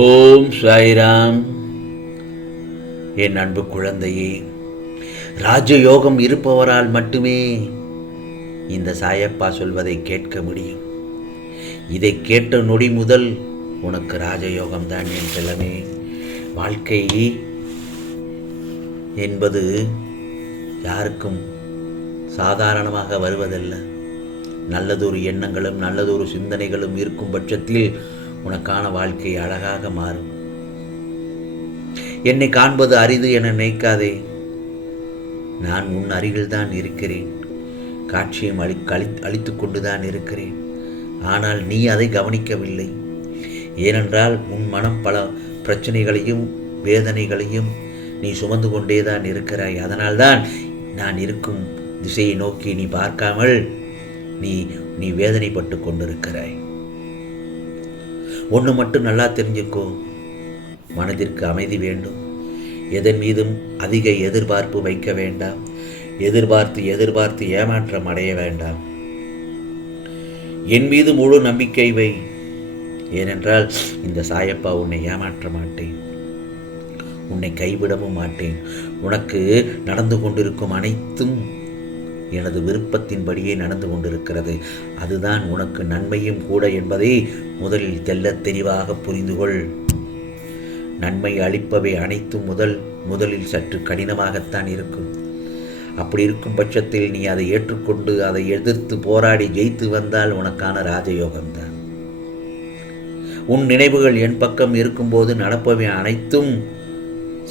ஓம் சாய்ராம். என் அன்பு குழந்தையே ராஜயோகம் இருப்பவரால் மட்டுமே இந்த சாயப்பா சொல்வதை கேட்க முடியும். இதை கேட்ட நொடி முதல் உனக்கு ராஜயோகம் தான் என் செல்லமே. வாழ்க்கை என்பது யாருக்கும் சாதாரணமாக வருவதல்ல. நல்லதொரு எண்ணங்களும் நல்லதொரு சிந்தனைகளும் இருக்கும் பட்சத்தில் உனக்கான வாழ்க்கை அழகாக மாறும். என்னை காண்பது அரிது என நினைக்காதே. நான் உன் அருகில் தான் இருக்கிறேன். காட்சியம் அளி கழி அழித்து கொண்டுதான் இருக்கிறேன். ஆனால் நீ அதை கவனிக்கவில்லை. ஏனென்றால் உன் மனம் பல பிரச்சனைகளையும் வேதனைகளையும் நீ சுமந்து கொண்டே தான் இருக்கிறாய். அதனால்தான் நான் இருக்கும் திசையை நோக்கி நீ பார்க்காமல் நீ நீ வேதனைப்பட்டு கொண்டிருக்கிறாய். ஒன்று மட்டும் நல்லா தெரிஞ்சுக்கோ. மனதிற்கு அமைதி வேண்டும். எதன் மீதும் அதிக எதிர்பார்ப்பு வைக்க வேண்டாம். எதிர்பார்த்து எதிர்பார்த்து ஏமாற்றம் அடைய வேண்டாம். என் மீது முழு நம்பிக்கை வை. ஏனென்றால் இந்த சாயப்பா உன்னை ஏமாற்ற மாட்டேன். உன்னை கைவிடவும் மாட்டேன். உனக்கு நடந்து கொண்டிருக்கும் அனைத்தும் எனது விருப்பத்தின்படியே நடந்து கொண்டிருக்கிறது. அதுதான் உனக்கு நன்மையும் கூட என்பதை முதலில் தெள்ளத் தெளிவாக புரிந்து கொள் நன்மை அளிப்பவை அனைத்தும் முதல் முதலில் சற்று கடினமாகத்தான் இருக்கும். அப்படி இருக்கும் பட்சத்தில் நீ அதை ஏற்றுக்கொண்டு அதை எதிர்த்து போராடி ஜெயித்து வந்தால் உனக்கான ராஜயோகம்தான். உன் நினைவுகள் என் பக்கம் இருக்கும்போது நடப்பவை அனைத்தும்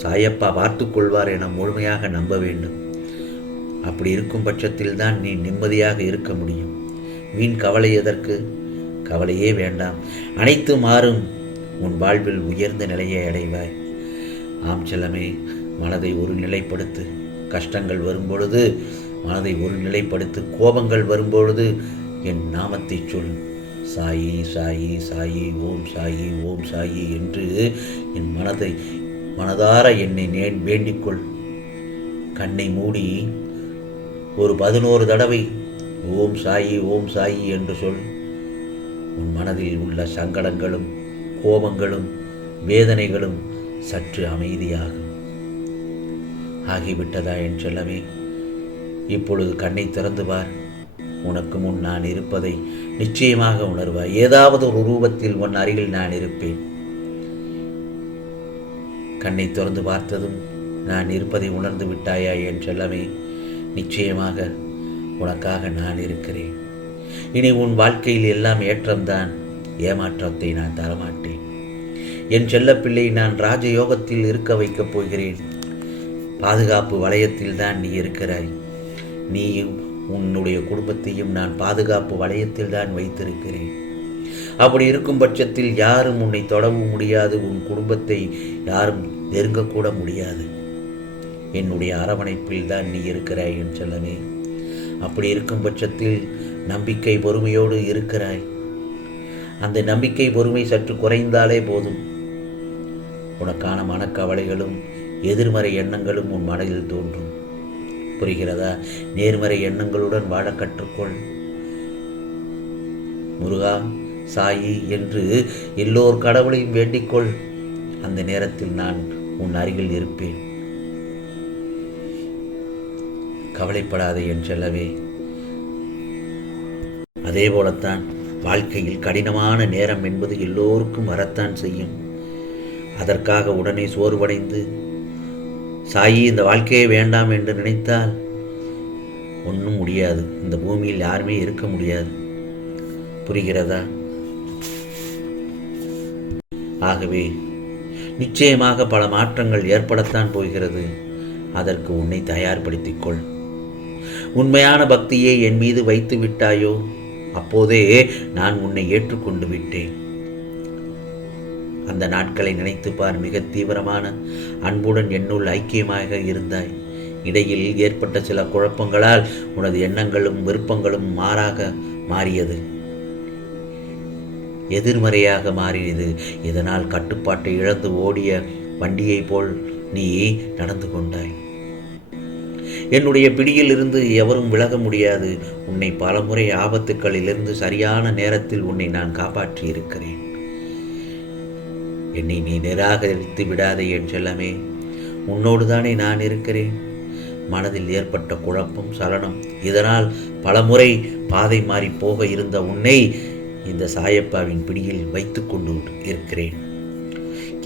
சாயப்பா பார்த்துக்கொள்வார் என முழுமையாக நம்ப வேண்டும். அப்படி இருக்கும் பட்சத்தில் தான் நீ நிம்மதியாக இருக்க முடியும். வீண் கவலை எதற்கு? கவலையே வேண்டாம். அனைத்து மாறும். உன் வாழ்வில் உயர்ந்த நிலையை அடைவாய். ஆம் செல்லமே மனதை ஒரு நிலைப்படுத்து. கஷ்டங்கள் வரும்பொழுது மனதை ஒரு நிலைப்படுத்து. கோபங்கள் வரும்பொழுது என் நாமத்தை சொல். சாயி சாயி சாயி ஓம் சாயி ஓம் சாயி என்று என் மனதை மனதார என்னை நே வேண்டிக்கொள். கண்ணை மூடி ஒரு பதினோரு தடவை ஓம் சாயி ஓம் சாயி என்று சொல். உன் மனதில் உள்ள சங்கடங்களும் கோபங்களும் வேதனைகளும் சற்று அமைதியாகும். ஆகிவிட்டதா என் செல்லமே? இப்பொழுது கண்ணை திறந்து பார். உனக்கு முன் நான் இருப்பதை நிச்சயமாக உணர்வாய். ஏதாவது ஒரு ரூபத்தில் உன் அருகில் நான் இருப்பேன். கண்ணை திறந்து பார்த்ததும் நான் இருப்பதை உணர்ந்து விட்டாயா என் செல்லமே? நிச்சயமாக உனக்காக நான் இருக்கிறேன். இனி உன் வாழ்க்கையில் எல்லாம் ஏற்றம்தான் ஏமாற்றத்தை நான் தரமாட்டேன். என் செல்லப்பிள்ளை நான் ராஜயோகத்தில் இருக்க வைக்கப் போகிறேன். பாதுகாப்பு வளையத்தில் தான் நீ இருக்கிறாய். நீயும் உன்னுடைய குடும்பத்தையும் நான் பாதுகாப்பு வளையத்தில் தான் வைத்திருக்கிறேன். அப்படி இருக்கும் பட்சத்தில் யாரும் உன்னை தொடவும் முடியாது. உன் குடும்பத்தை யாரும் நெருங்கக்கூட முடியாது. என்னுடைய அரவணைப்பில் தான் நீ இருக்கிறாய் என் செல்லமே அப்படி இருக்கும் பட்சத்தில் நம்பிக்கை பொறுமையோடு இருக்கிறாய். அந்த நம்பிக்கை பொறுமை சற்று குறைந்தாலே போதும். உனக்கான மனக்கவலைகளும் எதிர்மறை எண்ணங்களும் உன் மனதில் தோன்றும். புரிகிறதா? நேர்மறை எண்ணங்களுடன் வாழ கற்றுக்கொள். முருகா சாயி என்று எல்லோர் கடவுளையும் வேண்டிக்கொள் அந்த நேரத்தில் நான் உன் அருகில் இருப்பேன். கவலைப்படாதே என் செல்லவே அதே போலத்தான் வாழ்க்கையில் கடினமான நேரம் என்பது எல்லோருக்கும் வரத்தான் செய்யும். அதற்காக உடனே சோர்வடைந்து சாயி இந்த வாழ்க்கையே வேண்டாம் என்று நினைத்தால் ஒன்றும் முடியாது. இந்த பூமியில் யாருமே இருக்க முடியாது. புரிகிறதா? ஆகவே நிச்சயமாக பல மாற்றங்கள் ஏற்படத்தான் போகிறது. அதற்கு உன்னை தயார்படுத்திக் கொள். உண்மையான பக்தியை என் மீது வைத்து விட்டாயோ? அப்போதே நான் உன்னை ஏற்றுக்கொண்டு விட்டேன். அந்த நாட்களை நினைத்துப்பார் மிக தீவிரமான அன்புடன் என்னுள் ஐக்கியமாக இருந்தாய். இடையில் ஏற்பட்ட சில குழப்பங்களால் உனது எண்ணங்களும் விருப்பங்களும் மாறாக மாறியது. எதிர்மறையாக மாறியது. இதனால் கட்டுப்பாட்டை இழந்து ஓடிய வண்டியைப் போல் நீ நடந்து கொண்டாய். என்னுடைய பிடியில் இருந்து எவரும் விலக முடியாது. உன்னை பலமுறை ஆபத்துக்களிலிருந்து சரியான நேரத்தில் உன்னை நான் காப்பாற்றி இருக்கிறேன் என்னை நீ நிராகரித்து விடாதே என் செல்லமே. உன்னோடு தானே நான் இருக்கிறேன். மனதில் ஏற்பட்ட குழப்பம் சலனம் இதனால் பலமுறை பாதை மாறி போக இருந்த உன்னை இந்த சாயப்பாவின் பிடியில் வைத்து கொண்டு இருக்கிறேன்.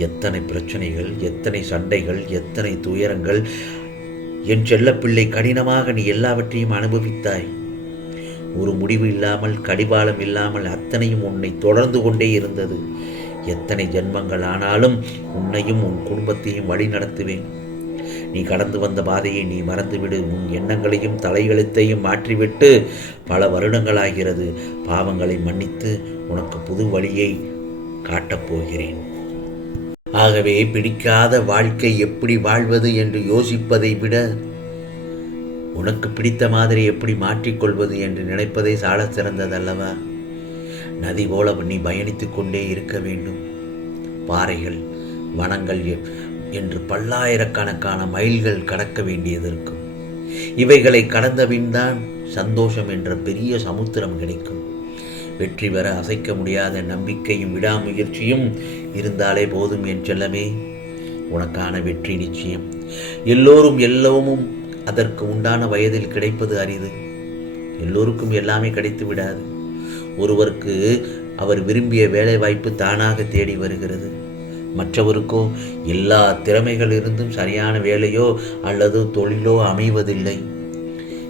எத்தனை பிரச்சனைகள் எத்தனை சண்டைகள் எத்தனை துயரங்கள் என் செல்லப்பிள்ளை கடினமாக நீ எல்லாவற்றையும் அனுபவித்தாய். ஒரு முடிவு இல்லாமல் கடிவாளம் இல்லாமல் அத்தனையும் உன்னை தொடர்ந்து கொண்டே இருந்தது. எத்தனை ஜென்மங்கள் ஆனாலும் உன்னையும் உன் குடும்பத்தையும் வழி நடத்துவேன். நீ கடந்து வந்த பாதையை நீ மறந்துவிடு. உன் எண்ணங்களையும் தலையெழுத்தையும் மாற்றிவிட்டு பல வருடங்களாகிறது. பாவங்களை மன்னித்து உனக்கு புது வழியை காட்டப் போகிறேன். ஆகவே பிடிக்காத வாழ்க்கை எப்படி வாழ்வது என்று யோசிப்பதை விட உனக்கு பிடித்த மாதிரி எப்படி மாற்றிக்கொள்வது என்று நினைப்பதே சால சிறந்ததல்லவா? நதி போல நீ பயணித்து கொண்டே இருக்க வேண்டும். பாறைகள் வனங்கள் என்று பல்லாயிரக்கணக்கான மைல்கள் கடக்க வேண்டியது இருக்கும். இவைகளை கடந்தபின்தான் சந்தோஷம் என்ற பெரிய சமுத்திரம் கிடைக்கும். வெற்றி பெற அசைக்க முடியாத நம்பிக்கையும் விடாமுயற்சியும் இருந்தாலே போதும் என் செல்லமே. உனக்கான வெற்றி நிச்சயம். எல்லோரும் எல்லாமும் அதற்கு உண்டான வயதில் கிடைப்பது அரிது. எல்லோருக்கும் எல்லாமே கிடைத்து விடாது. ஒருவருக்கு அவர் விரும்பிய வேலைவாய்ப்பு தானாக தேடி வருகிறது. மற்றவருக்கோ எல்லா திறமைகள் இருந்தும் சரியான வேலையோ அல்லது தொழிலோ அமைவதில்லை.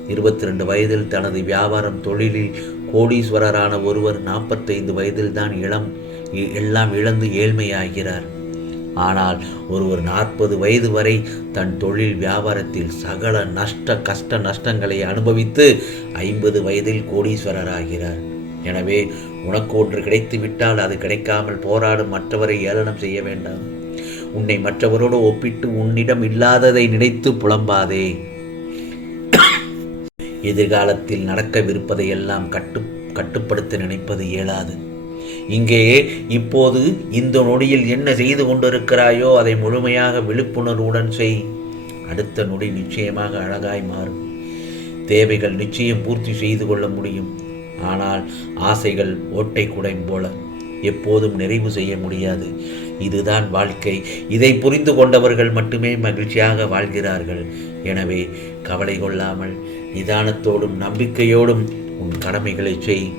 இருபத்தி ரெண்டு வயதில் தனது வியாபாரம் தொழிலில் கோடீஸ்வரரான ஒருவர் நாற்பத்தைந்து வயதில் தான் இளம் எல்லாம் இழந்து ஏழ்மையாகிறார். ஆனால் ஒருவர் நாற்பது வயது வரை தன் தொழில் வியாபாரத்தில் சகல நஷ்ட கஷ்ட நஷ்டங்களை அனுபவித்து ஐம்பது வயதில் கோடீஸ்வரராகிறார். எனவே உனக்கு ஒன்று கிடைத்து விட்டால் அது கிடைக்காமல் போராடும் மற்றவரை ஏளனம் செய்ய வேண்டாம். உன்னை மற்றவரோடு ஒப்பிட்டு உன்னிடம் இல்லாததை நினைத்து புலம்பாதே. எதிர்காலத்தில் நடக்கவிருப்பதையெல்லாம் கட்டு கட்டுப்படுத்த நினைப்பது இயலாது. இங்கே இப்போது இந்த நொடியில் என்ன செய்து கொண்டிருக்கிறாயோ அதை முழுமையாக விழிப்புணர்வுடன் செய். அடுத்த நொடி நிச்சயமாக அழகாய் மாறும். தேவைகள் நிச்சயம் பூர்த்தி செய்து கொள்ள முடியும். ஆனால் ஆசைகள் ஓட்டை குடையும் போல. எப்போதும் நிறைவு செய்ய முடியாது. இதுதான் வாழ்க்கை. இதை புரிந்து கொண்டவர்கள் மட்டுமே மகிழ்ச்சியாக வாழ்கிறார்கள். எனவே கவலை கொள்ளாமல் நிதானத்தோடும் நம்பிக்கையோடும் உன் கடமைகளை செய்.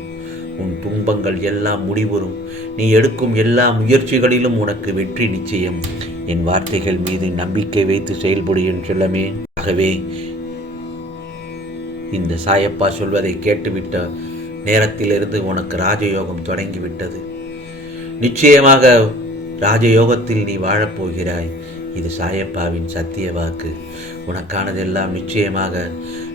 உன் துன்பங்கள் எல்லாம் முடிவுறும். நீ எடுக்கும் எல்லா முயற்சிகளிலும் உனக்கு வெற்றி நிச்சயம். என் வார்த்தைகள் மீது நம்பிக்கை வைத்து செயல்படு என் செல்லமே. ஆகவே இந்த சாயப்பா சொல்வதை கேட்டுவிட்ட நேரத்திலிருந்து உனக்கு ராஜயோகம் தொடங்கிவிட்டது. நிச்சயமாக ராஜயோகத்தில் நீ வாழப்போகிறாய். இது சாயப்பாவின் சத்திய வாக்கு. உனக்கானதெல்லாம் நிச்சயமாக